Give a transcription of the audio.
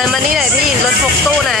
ินมานี่หนยพี่รถหกตู้นะ